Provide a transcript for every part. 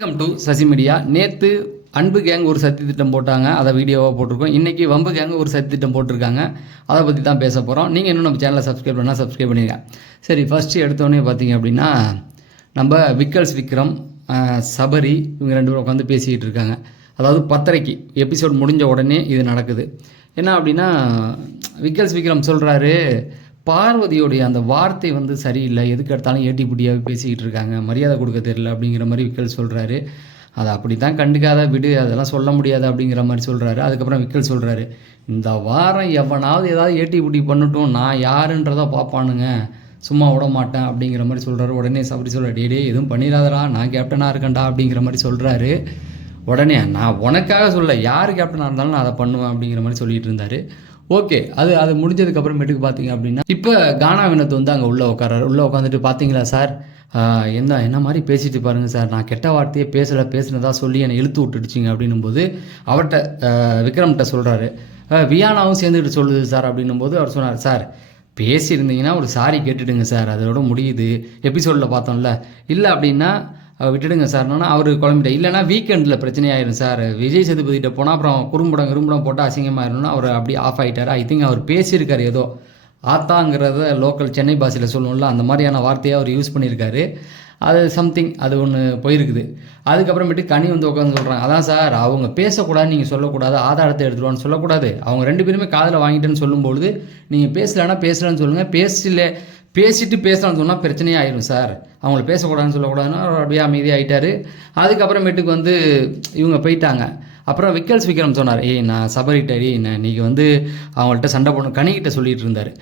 Welcome to Sasi media. நேற்று அன்பு gang ஒரு சத்தி திட்டம் போட்டாங்க, அதை வீடியோவாக போட்டிருக்கோம். இன்றைக்கி வம்பு கேங் ஒரு சத்தி திட்டம் போட்டிருக்காங்க, அதை பற்றி தான் பேச போகிறோம். நீங்கள் இன்னும் நம்ம சேனலை சப்ஸ்கிரைப் பண்ணால் சப்ஸ்கிரைப் பண்ணிடுங்க. சரி, ஃபஸ்ட்டு எடுத்தோடனே பார்த்தீங்க அப்படின்னா நம்ம விக்ரம், சபரி இவங்க ரெண்டு பேரும் உட்காந்து பேசிக்கிட்டு இருக்காங்க. அதாவது 10:30 எபிசோட் முடிஞ்ச உடனே இது நடக்குது. என்ன அப்படின்னா விக்ரம் சொல்கிறாரு, பார்வதியோடைய அந்த வார்த்தை வந்து சரியில்லை, எதுக்கு எடுத்தாலும் ஏட்டிப்புட்டியாகவே பேசிக்கிட்டு இருக்காங்க, மரியாதை கொடுக்க தெரியல அப்படிங்கிற மாதிரி சொல்கிறாரு. அதை அப்படி தான் கண்டுக்காத விடு, அதெல்லாம் சொல்ல முடியாது அப்படிங்கிற மாதிரி சொல்கிறாரு. அதுக்கப்புறம் சொல்கிறாரு, இந்த வாரம் எவனாவது ஏதாவது ஏட்டிப்புட்டி பண்ணட்டும், நான் யாருன்றதை பார்ப்பானுங்க, சும்மா விட மாட்டேன் அப்படிங்கிற மாதிரி சொல்கிறாரு. உடனே சபரி சொல்கிறார், டே எதுவும் பண்ணிடாதடா, நான் கேப்டனாக இருக்கேன்டா அப்படிங்கிற மாதிரி சொல்கிறாரு. உடனே நான் உனக்காக சொல்ல, யார் கேப்டனாக இருந்தாலும் நான் அதை பண்ணுவேன் அப்படிங்கிற மாதிரி சொல்லிட்டு இருந்தார். ஓகே, அது முடிஞ்சதுக்கப்புறமேட்டுக்கு பார்த்தீங்க அப்படின்னா இப்போ கானா வினோத் வந்து அங்கே உள்ளே உட்காந்துட்டு, பார்த்தீங்களா சார், என்ன மாதிரி பேசிட்டு பாருங்கள் சார், நான் கெட்ட வார்த்தையே பேசுனதா சொல்லி என்னை இழுத்து விட்டுடுச்சிங்க அப்படின்னும் போது அவர்கிட்ட விக்ரம்கிட்ட சொல்கிறாரு, வியானாவும் சேர்ந்துக்கிட்டு சொல்லுது சார் அப்படின்னும் போது அவர் சொன்னார், சார் பேசியிருந்தீங்கன்னா ஒரு சாரி கேட்டுடுங்க சார், அதோட முடியுது, எபிசோடில் பார்த்தோம்ல, இல்லை அப்படின்னா விட்டுடுங்க சார்னா அவர் குழம்பிட்ட, இல்லைனா வீக்கெண்டில் பிரச்சனையாயிரும் சார், விஜய் சேதுபதிகிட்ட போனால் அப்புறம் குறும்படம் போட்டால் அசிங்கமாயிரும்னா அவர் அப்படியே ஆஃப் ஆகிட்டார். ஐ திங்க் அவர் பேசியிருக்காரு, ஏதோ ஆத்தாங்கிறத லோக்கல் சென்னை பாஷையில் சொல்லணும்ல, அந்த மாதிரியான வார்த்தையை அவர் யூஸ் பண்ணியிருக்காரு. அது சம்திங் அது ஒன்று போயிருக்குது. அதுக்கப்புறமேட்டு கனி வந்து உட்காந்து சொல்கிறாங்க, அதான் சார் அவங்க பேசக்கூடாது, நீங்கள் சொல்லக்கூடாது, ஆதாரத்தை எடுத்துகிட்டு சொல்லக்கூடாது, அவங்க ரெண்டு பேருமே காதில் வாங்கிட்டேன்னு சொல்லும்பொழுது நீங்கள் பேசலன்னு சொல்லுங்கள், பேசிட்டு பேசலாம்னு சொன்னால் பிரச்சனையே ஆயிடும் சார், அவங்கள பேசக்கூடாதுன்னு சொல்லக்கூடாதுன்னா அப்படியே அமைதியாகிட்டார். அதுக்கப்புறமேட்டுக்கு வந்து இவங்க போயிட்டாங்க. அப்புறம் விக்ரம் சொன்னார், நான் சபரிட்ட இன்றைக்கி வந்து அவங்கள்ட்ட சண்டை போடணும், கனிக்கிட்ட சொல்லிகிட்டு இருந்தார்,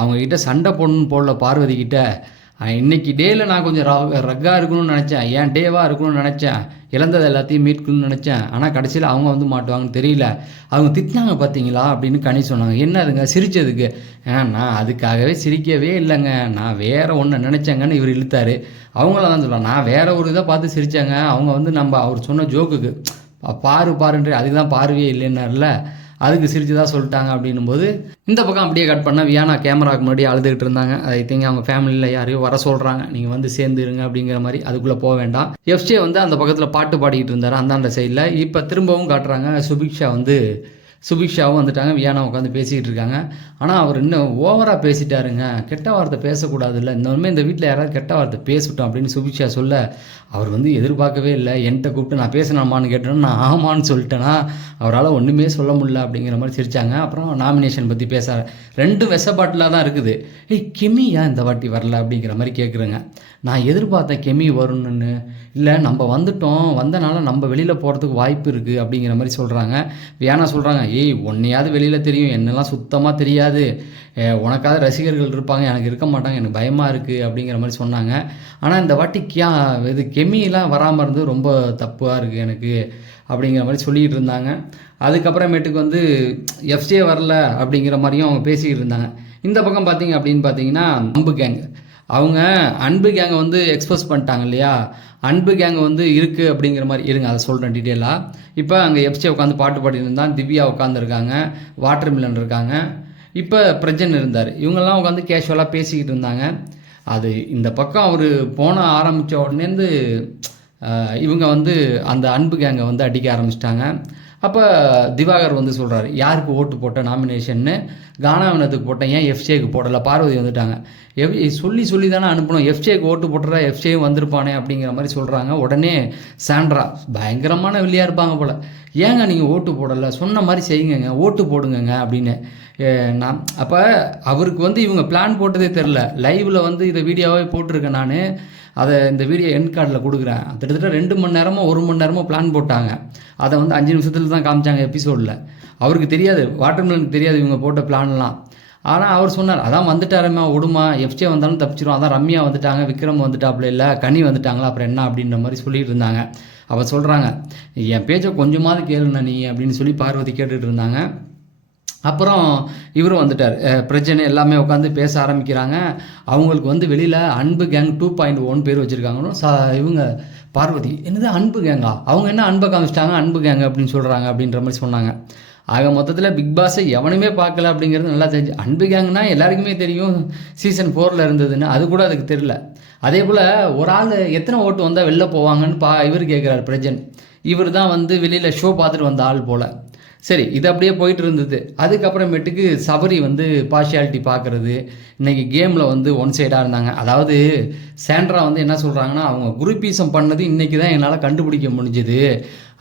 அவங்கக்கிட்ட சண்டை போடணும்னு போடல பார்வதிக்கிட்ட, இன்றைக்கி டேயில் நான் கொஞ்சம் ரக்காக இருக்கணும்னு நினச்சேன், ஏன் டேவாக இருக்கணும்னு நினச்சேன், இழந்தது எல்லாத்தையும் மீட்கணும்னு நினச்சேன், ஆனால் கடைசியில் அவங்க வந்து மாட்டுவாங்கன்னு தெரியல, அவங்க திட்டினாங்க பார்த்தீங்களா அப்படின்னு கனி சொன்னாங்க. என்னதுங்க சிரித்ததுக்கு? நான் அதுக்காகவே சிரிக்கவே இல்லைங்க, நான் வேறு ஒன்று நினச்சேங்கன்னு இவர் இழுத்தார். அவங்கள தான் சொல்லலாம், நான் வேறு ஒரு இதை பார்த்து சிரித்தாங்க, அவங்க வந்து அவர் சொன்ன ஜோக்குக்கு பாருன்ற அதுக்கு தான் பார்வையே இல்லைன்னார்ல, அதுக்கு சிரித்து தான் சொல்லிட்டாங்க அப்படின்னும் போது இந்த பக்கம் அப்படியே கட் பண்ணால் வியானா கேமராவுக்கு முன்னாடி அழுதுகிட்டு இருந்தாங்க. ஐ திங்க் அவங்க ஃபேமிலியில் யாரையும் வர சொல்கிறாங்க, நீங்கள் வந்து சேர்ந்துருங்க அப்படிங்கிற மாதிரி, அதுக்குள்ளே போக வேண்டாம். எஃப்ஜே வந்து அந்த பக்கத்தில் பாட்டு பாடிக்கிட்டு இருந்தார் அந்தாண்ட சைடில். இப்போ திரும்பவும் காட்டுறாங்க, சுபிக்ஷாவும் வந்துட்டாங்க, வியானா உட்காந்து பேசிக்கிட்டு இருக்காங்க. ஆனால் அவர் இன்னும் ஓவராக பேசிட்டாருங்க, கெட்ட வார்த்தை பேசக்கூடாதுல்ல, இன்னொருமே இந்த வீட்டில் யாராவது கெட்ட வார்த்தை பேசிட்டோம் அப்படின்னு சுபிக்ஷா சொல்ல, அவர் வந்து எதிர்பார்க்கவே இல்லை, என்கிட்ட கூப்பிட்டு நான் பேசினாமான்னு கேட்டேன்னா நான் ஆமான்னு சொல்லிட்டேன்னா அவரால் ஒன்றுமே சொல்ல முடியல அப்படிங்கிற மாதிரி சிரித்தாங்க. அப்புறம் நாமினேஷன் பற்றி பேச, ரெண்டும் வெசப்பாட்டிலாக தான் இருக்குது. கெமி ஏன் இந்த வாட்டி வரல அப்படிங்கிற மாதிரி கேட்குறேங்க. நான் எதிர்பார்த்தேன் கெமி வரும்னு, இல்லை நம்ம வந்தனால நம்ம வெளியில் போகிறதுக்கு வாய்ப்பு இருக்குது அப்படிங்கிற மாதிரி சொல்கிறாங்க. வியானா சொல்கிறாங்க, உன்னையாவது வெளியில் தெரியும், என்னெல்லாம் சுத்தமாக தெரியாது, உனக்காவது ரசிகர்கள் இருப்பாங்க, எனக்கு இருக்க மாட்டாங்க, எனக்கு பயமாக இருக்குது அப்படிங்கிற மாதிரி சொன்னாங்க. ஆனால் இந்த வாட்டி இது கெமியெலாம் வராமல் இருந்து ரொம்ப தப்பாக இருக்குது எனக்கு அப்படிங்கிற மாதிரி சொல்லிகிட்டு இருந்தாங்க. அதுக்கப்புறமேட்டுக்கு வந்து எஃப்ஜே வரல அப்படிங்கிற மாதிரியும் அவங்க பேசிக்கிட்டு இருந்தாங்க. இந்த பக்கம் பார்த்தீங்கன்னா அன்பு கேங்கை வந்து எக்ஸ்போஸ் பண்ணிட்டாங்க இல்லையா, அன்பு கேங் வந்து இருக்குது அப்படிங்கிற மாதிரி, இருங்க அதை சொல்கிறேன் டீட்டெயிலாக. இப்போ அங்கே எஃப்ஜே உட்காந்து பாட்டு பாடிட்டு இருந்தான், திவ்யா உட்காந்துருக்காங்க, வாட்டர் மில்லன் இருக்காங்க, இப்போ பிரஜன் இருந்தார், இவங்கெல்லாம் உட்காந்து கேஷுவலாக பேசிக்கிட்டு இருந்தாங்க. அது இந்த பக்கம் அவர் ஆரம்பித்த உடனேருந்து இவங்க வந்து அந்த அன்பு கேங்கை வந்து அடிக்க ஆரம்பிச்சிட்டாங்க. அப்போ திவாகர் வந்து சொல்கிறாரு, யாருக்கு ஓட்டு போட்ட நாமினேஷன்னு, கானா வினோத்துக்கு போட்டேன், ஏன் எஃப்ஜேக்கு போடலை, பார்வதி வந்துட்டாங்க, சொல்லி தானே அனுப்பணும், எஃப்ஜேக்கு ஓட்டு போட்டுறா எஃப்ஜேயும் வந்திருப்பானே அப்படிங்கிற மாதிரி சொல்கிறாங்க. உடனே சாண்ட்ரா பயங்கரமான வெளியாக இருப்பாங்க போல், ஏங்க நீங்கள் ஓட்டு போடலை, சொன்ன மாதிரி செய்யுங்க, ஓட்டு போடுங்கங்க அப்படின்னு. நான் அப்போ அவருக்கு வந்து இவங்க பிளான் போட்டதே தெரில, லைவில் வந்து இதை வீடியோவே போட்டிருக்கேன் நான், அதை இந்த வீடியோ எண்ட் கார்டில் கொடுக்குறேன். கிட்டத்தட்ட 2 மணி நேரமோ 1 மணி நேரமோ பிளான் போட்டாங்க, அதை வந்து 5 நிமிஷத்தில் தான் காமிச்சாங்க எபிசோடில். அவருக்கு தெரியாது, வாட்டர்மெலனுக்கு தெரியாது இவங்க போட்ட பிளான்லாம். ஆனால் அவர் சொன்னார், அதான் வந்துட்டாரம்மா விடுமா, எஃப்ஜே வந்தாலும் தப்பிச்சிரும், அதான் ரம்யா வந்துட்டாங்க, விக்ரம் வந்துட்டாப்புல, இல்லை கனி வந்துட்டாங்களா, அப்புறம் என்ன அப்படின்ற மாதிரி சொல்லிட்டு இருந்தாங்க. அவர் சொல்கிறாங்க, என் பேச்சை கொஞ்சமாவது கேளுண்ணா நீ அப்படின்னு சொல்லி பார்வதி கேட்டுட்டு இருந்தாங்க. அப்புறம் இவரும் வந்துட்டார், பிரச்சனை எல்லாமே உட்காந்து பேச ஆரம்பிக்கிறாங்க. அவங்களுக்கு வந்து வெளியில் அன்பு கேங் 2.1 பேர் வச்சுருக்காங்கன்னு இவங்க பார்வதி, என்னது அன்பு கேங்கா, அவங்க என்ன அன்பை காமிச்சிட்டாங்க அன்பு கேங்க அப்படின்னு சொல்கிறாங்க அப்படின்ற மாதிரி சொன்னாங்க. ஆக மொத்தத்தில் பிக் பாஸை எவனுமே பார்க்கல அப்படிங்கிறது நல்லா தெரிஞ்சு, அன்பு கேங்னா எல்லாருக்குமே தெரியும் சீசன் 4 இருந்ததுன்னு, அது கூட அதுக்கு தெரியல. அதே போல் ஒரு ஆள் எத்தனை ஓட்டு வந்தால் வெளில போவாங்கன்னு இவர் கேட்குறாரு பிரஜன். இவர் தான் வந்து வெளியில் ஷோ பார்த்துட்டு வந்த ஆள் போல். சரி, இது அப்படியே போயிட்டு இருந்தது. அதுக்கப்புறமேட்டுக்கு சபரி வந்து பார்ஷியாலிட்டி பார்க்குறது, இன்றைக்கி கேமில் வந்து ஒன் சைடாக இருந்தாங்க. அதாவது சாண்ட்ரா வந்து என்ன சொல்கிறாங்கன்னா, அவங்க குரூப்பீசம் பண்ணது இன்றைக்கி தான் என்னால் கண்டுபிடிக்க முடிஞ்சுது.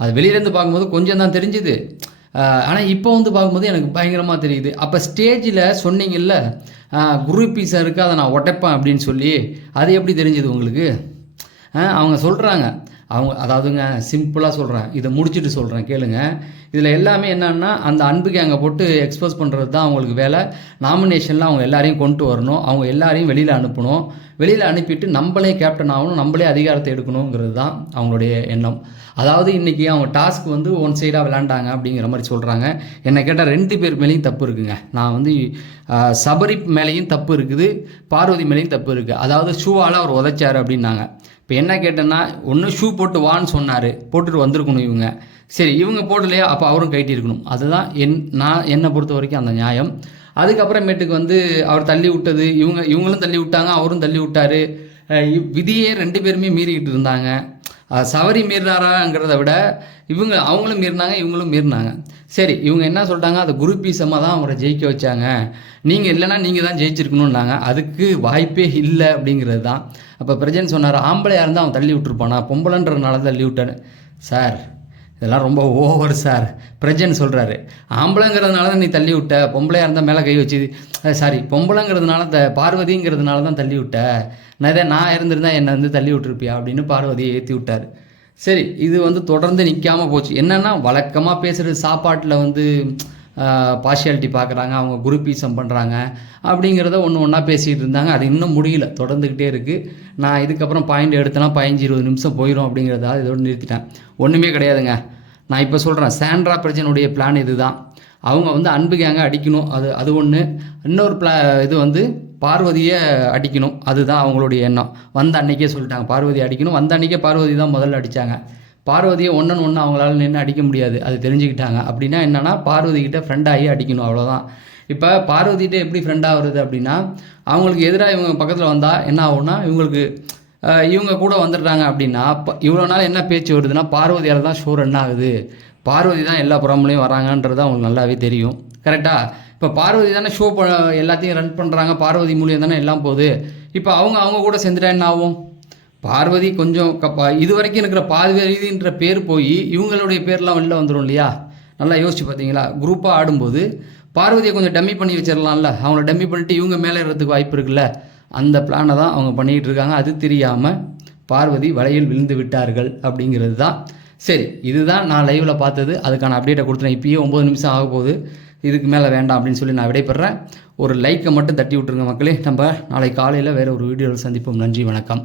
அது வெளியிலேருந்து பார்க்கும்போது கொஞ்சம் தான் தெரிஞ்சுது, ஆனால் இப்போ வந்து பார்க்கும்போது எனக்கு பயங்கரமாக தெரியுது. அப்போ ஸ்டேஜில் சொன்னீங்கல்ல குரூப்பீஸாக இருக்குது, அதை நான் உடைப்பேன் அப்படின்னு சொல்லி, அது எப்படி தெரிஞ்சுது உங்களுக்கு? அவங்க சொல்கிறாங்க, அவங்க அதாவதுங்க சிம்பிளாக சொல்கிறேன், இதை முடிச்சுட்டு சொல்கிறேன் கேளுங்க. இதில் எல்லாமே என்னன்னா, அந்த அன்பு கேங்கை போட்டு எக்ஸ்போஸ் பண்ணுறது தான் அவங்களுக்கு வேலை. நாமினேஷனில் அவங்க எல்லாரையும் கொண்டு வரணும், அவங்க எல்லாரையும் வெளியில் அனுப்பணும், வெளியில் அனுப்பிட்டு நம்மளே கேப்டன் ஆகணும், நம்மளே அதிகாரத்தை எடுக்கணுங்கிறது தான் அவங்களுடைய எண்ணம். அதாவது இன்றைக்கி அவங்க டாஸ்க் வந்து ஒன் சைடாக விளையாண்டாங்க அப்படிங்கிற மாதிரி சொல்கிறாங்க. என்னை கேட்டால் 2 பேர் மேலேயும் தப்பு இருக்குங்க. நான் வந்து சபரி மேலேயும் தப்பு இருக்குது, பார்வதி மேலேயும் தப்பு இருக்குது. அதாவது ஷூவால் அவர் உதைச்சார் அப்படின்னாங்க. இப்போ என்ன கேட்டேன்னா, ஒன்று ஷூ போட்டு வான்னு சொன்னார், போட்டுட்டு வந்திருக்கணும் இவங்க. சரி, இவங்க போடலையா, அப்போ அவரும் கைட்டி இருக்கணும். அதுதான் என்னை பொறுத்த வரைக்கும் அந்த நியாயம். அதுக்கப்புறமேட்டுக்கு வந்து அவர் தள்ளி விட்டது, இவங்களும் தள்ளி விட்டாங்க, அவரும் தள்ளி விட்டார். விதியே 2 பேருமே மீறிக்கிட்டு இருந்தாங்க. சவரி மீறினாராங்கிறத விட அவங்களும் மீறினாங்க, இவங்களும் மீறினாங்க. சரி, இவங்க என்ன சொல்லிட்டாங்க, அது குரூப்பீசமாக தான் அவரை ஜெயிக்க வச்சாங்க, நீங்கள் இல்லைன்னா நீங்கள் தான் ஜெயிச்சிருக்கணும்னாங்க. அதுக்கு வாய்ப்பே இல்லை அப்படிங்கிறது தான். அப்போ பிரஜன் சொன்னார், ஆம்பளையாக இருந்தால் அவன் தள்ளி விட்டுருப்பானா, பொம்பளைன்றதுனால தள்ளி விட்டான்னு. சார், இதெல்லாம் ரொம்ப ஓவர் சார். பிரஜன் சொல்கிறாரு, ஆம்பளைங்கிறதுனால தான் நீ தள்ளி விட்ட, பொம்பளையாக இருந்தால் மேலே கை வச்சு, சாரி பொம்பளைங்கிறதுனால பார்வதிங்கிறதுனால தான் தள்ளி விட்ட, நான் இருந்திருந்தால் என்னை வந்து தள்ளி விட்டுருப்பியா அப்படின்னு பார்வதியை ஏற்றி விட்டார். சரி, இது வந்து தொடர்ந்து நிற்காமல் போச்சு. என்னென்னா, வழக்கமாக பேசுகிறது சாப்பாட்டில் வந்து பார்ஷியாலிட்டி பார்க்குறாங்க, அவங்க குரூப்பீசம் பண்ணுறாங்க அப்படிங்கிறத ஒன்று ஒன்றா பேசிகிட்டு இருந்தாங்க. அது இன்னும் முடியல, தொடர்ந்துக்கிட்டே இருக்குது. நான் இதுக்கப்புறம் பாயிண்ட் எடுத்தேன்னா 15-20 நிமிஷம் போயிடும் அப்படிங்கிறதா இதோடு நிறுத்திட்டேன். ஒன்றுமே கிடையாதுங்க. நான் இப்போ சொல்கிறேன், சாண்ட்ரா பிரஜனுடைய பிளான் இது தான். அவங்க வந்து அன்பு கேங்க அடிக்கணும், அது ஒன்று. இன்னொரு இது வந்து பார்வதியை அடிக்கணும், அதுதான் அவங்களுடைய எண்ணம். வந்த அன்னைக்கே சொல்லிட்டாங்க பார்வதி அடிக்கணும். வந்த அன்றைக்கே பார்வதி தான் முதல்ல அடித்தாங்க. பார்வதியை ஒன்று அவங்களால நின்று அடிக்க முடியாது, அது தெரிஞ்சுக்கிட்டாங்க. அப்படின்னா என்னென்னா, பார்வதிக்கிட்ட ஃப்ரெண்டாகி அடிக்கணும், அவ்வளோதான். இப்போ பார்வதிகிட்ட எப்படி ஃப்ரெண்டாக வருது அப்படின்னா, அவங்களுக்கு எதிராக இவங்க பக்கத்தில் வந்தால் என்ன ஆகும்னா, இவங்க கூட வந்துடுறாங்க அப்படின்னா, இவ்வளோ நாள் என்ன பேச்சு வருதுன்னா, பார்வதியால் தான் ஷோ ரன் ஆகுது, பார்வதி தான் எல்லா புறம்புலையும் வராங்கன்றது அவங்களுக்கு நல்லாவே தெரியும். கரெக்டாக? இப்போ பார்வதி தானே ஷோ எல்லாத்தையும் ரன் பண்ணுறாங்க, பார்வதி மூலியம் தானே எல்லாம் போகுது. இப்போ அவங்க கூட சேர்ந்துட்டா என்ன ஆகும்? பார்வதி கொஞ்சம் இது வரைக்கும் இருக்கிற பார்வதின்ற பேர் போய் இவங்களுடைய பேர்லாம் வெளில வந்துடும் இல்லையா? நல்லா யோசிச்சு பார்த்தீங்களா? குரூப்பாக ஆடும்போது பார்வதியை கொஞ்சம் டம்மி பண்ணி வச்சிடலாம்ல, அவங்கள டம்மி பண்ணிட்டு இவங்க மேலே ஏறதுக்கு வாய்ப்பு இருக்குல்ல. அந்த பிளானை தான் அவங்க பண்ணிகிட்டு இருக்காங்க. அது தெரியாமல் பார்வதி வலையில் விழுந்து விட்டார்கள் அப்படிங்கிறது தான். சரி, இதுதான் நான் லைவில் பார்த்தது. அதுக்கான அப்டேட்டை கொடுத்துறேன். இப்போயே 9 நிமிஷம் ஆக போகுது, இதுக்கு மேலே வேண்டாம் அப்படின்னு சொல்லி நான் விடைபெறேன். ஒரு லைக்கை மட்டும் தட்டி விட்டுருங்க மக்களே. நம்ம நாளை காலையில் வேறு ஒரு வீடியோவில் சந்திப்போம். நன்றி, வணக்கம்.